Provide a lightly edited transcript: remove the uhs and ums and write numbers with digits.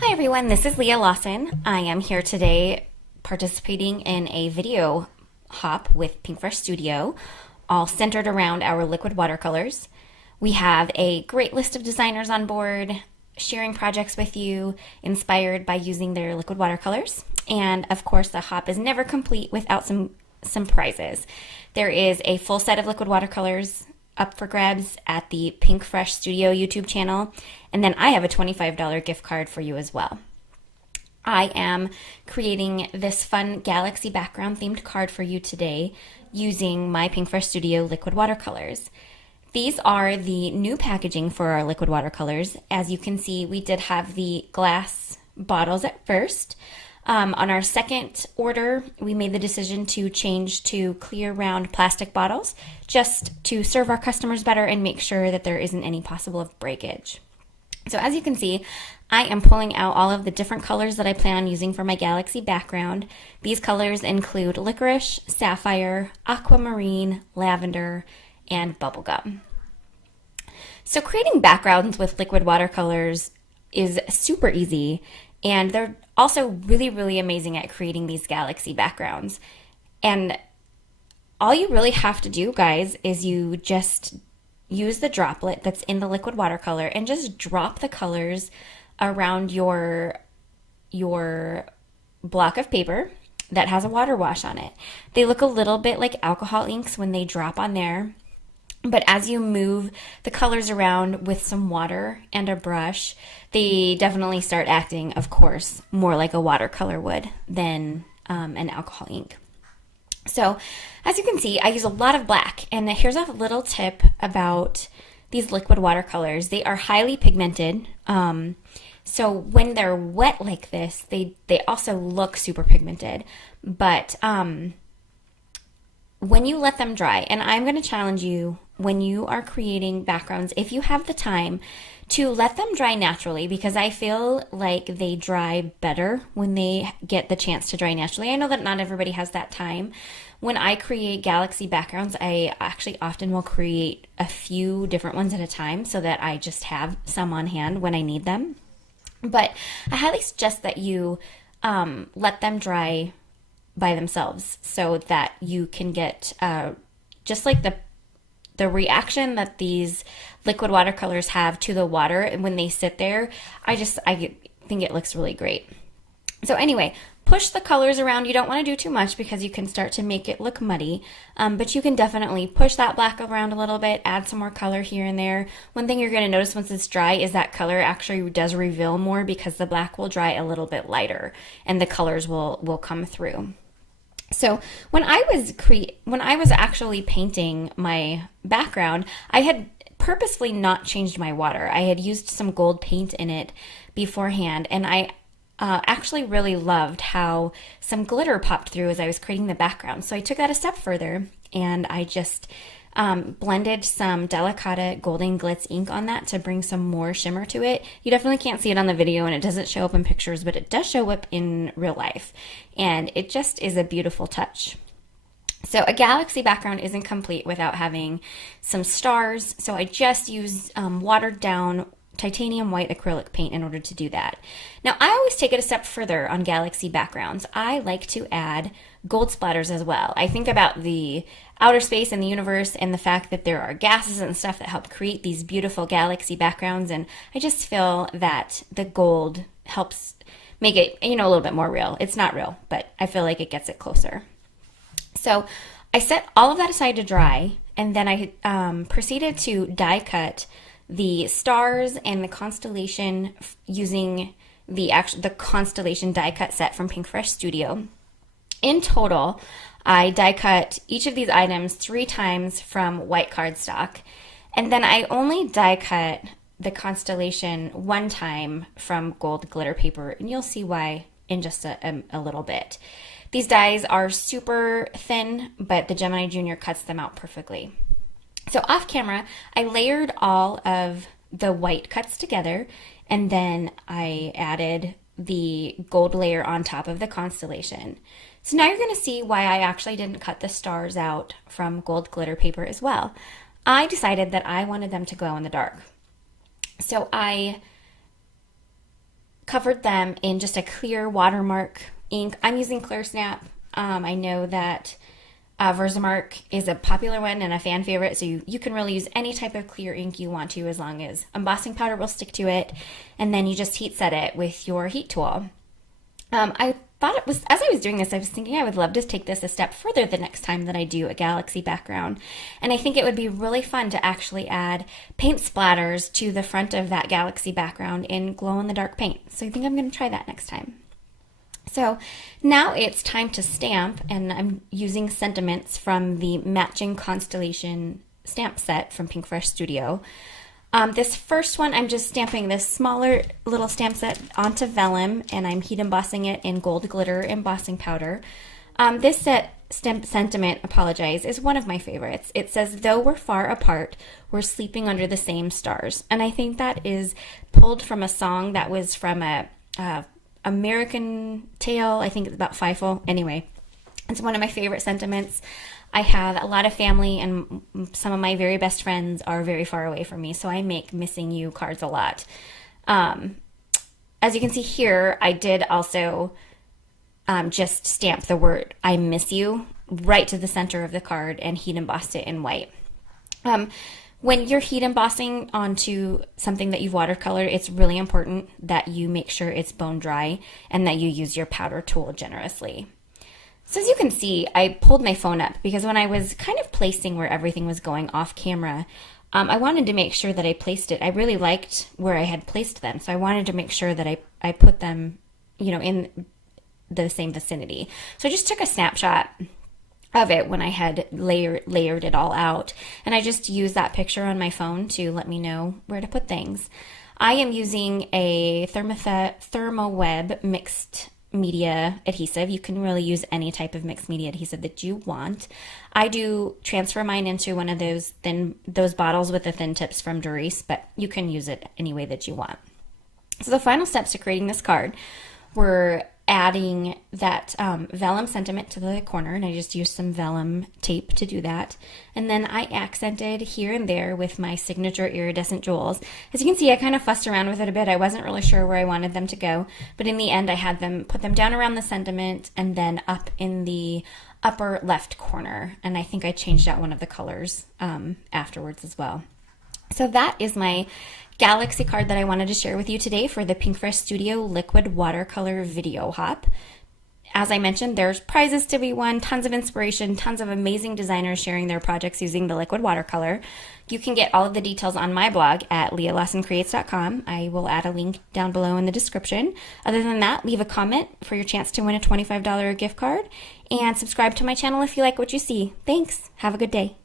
Hi everyone, this is Leah Lawson. I am here today participating in a video hop with Pinkfresh Studio, all centered around our liquid watercolors. We have a great list of designers on board, sharing projects with you, inspired by using their liquid watercolors. And of course, the hop is never complete without some prizes. There is a full set of liquid watercolors up for grabs at the Pinkfresh Studio YouTube channel. And then I have a $25 gift card for you as well. I am creating this fun galaxy background themed card for you today using my Pinkfresh Studio liquid watercolors. These are the new packaging for our liquid watercolors. As you can see, we did have the glass bottles at first. On our second order, we made the decision to change to clear round plastic bottles just to serve our customers better and make sure that there isn't any possible of breakage. So as you can see, I am pulling out all of the different colors that I plan on using for my galaxy background. These colors include Licorice, Sapphire, Aquamarine, Lavender, and Bubblegum. So creating backgrounds with liquid watercolors is super easy, and they're also really, really amazing at creating these galaxy backgrounds. And all you really have to do, guys, is you just use the droplet that's in the liquid watercolor and just drop the colors around your block of paper that has a water wash on it. They look a little bit like alcohol inks when they drop on there. But as you move the colors around with some water and a brush, they definitely start acting, of course, more like a watercolor would than an alcohol ink. So as you can see, I use a lot of black. And here's a little tip about these liquid watercolors. They are highly pigmented. So when they're wet like this, they also look super pigmented. But when you let them dry, and I'm going to challenge you when you are creating backgrounds, if you have the time, to let them dry naturally, because I feel like they dry better when they get the chance to dry naturally. I know that not everybody has that time. When I create galaxy backgrounds, I actually often will create a few different ones at a time so that I just have some on hand when I need them. But I highly suggest that you let them dry by themselves so that you can get just like the reaction that these liquid watercolors have to the water and when they sit there. I think it looks really great. So anyway, push the colors around. You don't want to do too much because you can start to make it look muddy, but you can definitely push that black around a little bit, add some more color here and there. One thing you're going to notice once it's dry is that color actually does reveal more because the black will dry a little bit lighter and the colors will come through. So when I was actually painting my background, I had purposefully not changed my water. I had used some gold paint in it beforehand, and I actually really loved how some glitter popped through as I was creating the background. So I took that a step further, and I just blended some Delicata Golden Glitz ink on that to bring some more shimmer to it. You definitely can't see it on the video and it doesn't show up in pictures, but it does show up in real life. And it just is a beautiful touch. So a galaxy background isn't complete without having some stars. So I just use watered down titanium white acrylic paint in order to do that. Now I always take it a step further on galaxy backgrounds. I like to add gold splatters as well. I think about the outer space and the universe and the fact that there are gases and stuff that help create these beautiful galaxy backgrounds, and I just feel that the gold helps make it, a little bit more real. It's not real, but I feel like it gets it closer. So I set all of that aside to dry, and then I proceeded to die cut the stars and the constellation using the Constellation Die Cut set from Pinkfresh Studio. In total, I die cut each of these items 3 times from white cardstock, and then I only die cut the constellation 1 time from gold glitter paper, and you'll see why in just a little bit. These dies are super thin, but the Gemini Junior cuts them out perfectly. So off camera, I layered all of the white cuts together, and then I added the gold layer on top of the constellation. So now you're going to see why I actually didn't cut the stars out from gold glitter paper as well. I decided that I wanted them to glow in the dark. So I covered them in just a clear watermark ink. I'm using Clear Snap. I know that Versamark is a popular one and a fan favorite, so you can really use any type of clear ink you want to as long as embossing powder will stick to it, and then you just heat set it with your heat tool. I thought it was, as I was doing this, I was thinking I would love to take this a step further the next time that I do a galaxy background, and I think it would be really fun to actually add paint splatters to the front of that galaxy background in glow-in-the-dark paint, so I think I'm going to try that next time. So now it's time to stamp, and I'm using sentiments from the matching Constellation stamp set from Pinkfresh Studio. This first one, I'm just stamping this smaller little stamp set onto vellum, and I'm heat embossing it in gold glitter embossing powder. This sentiment, is one of my favorites. It says, "Though we're far apart, we're sleeping under the same stars." And I think that is pulled from a song that was from a American Tale. I think it's about Feifel. Anyway, it's one of my favorite sentiments. I have a lot of family, and some of my very best friends are very far away from me, so I make missing you cards a lot. As you can see here, I did also just stamp the word "I miss you" right to the center of the card and heat embossed it in white. When you're heat embossing onto something that you've watercolored, it's really important that you make sure it's bone dry and that you use your powder tool generously. So as you can see, I pulled my phone up because when I was kind of placing where everything was going off camera, I wanted to make sure that I placed it. I really liked where I had placed them, so I wanted to make sure that I put them, in the same vicinity. So I just took a snapshot of it when I had layered it all out, and I just used that picture on my phone to let me know where to put things. I am using a Thermoweb mixed media adhesive. You can really use any type of mixed media adhesive that you want. I do transfer mine into one of those bottles with the thin tips from Doris, but you can use it any way that you want. So the final steps to creating this card were adding that vellum sentiment to the corner, and I just used some vellum tape to do that. And then I accented here and there with my signature iridescent jewels. As you can see, I kind of fussed around with it a bit. I wasn't really sure where I wanted them to go, but in the end I had them put them down around the sentiment and then up in the upper left corner, and I think I changed out one of the colors afterwards as well. So that is my galaxy card that I wanted to share with you today for the Pinkfresh Studio Liquid Watercolor Video Hop. As I mentioned, there's prizes to be won, tons of inspiration, tons of amazing designers sharing their projects using the liquid watercolor. You can get all of the details on my blog at leahlawsoncreates.com. I will add a link down below in the description. Other than that, leave a comment for your chance to win a $25 gift card, and subscribe to my channel if you like what you see. Thanks. Have a good day.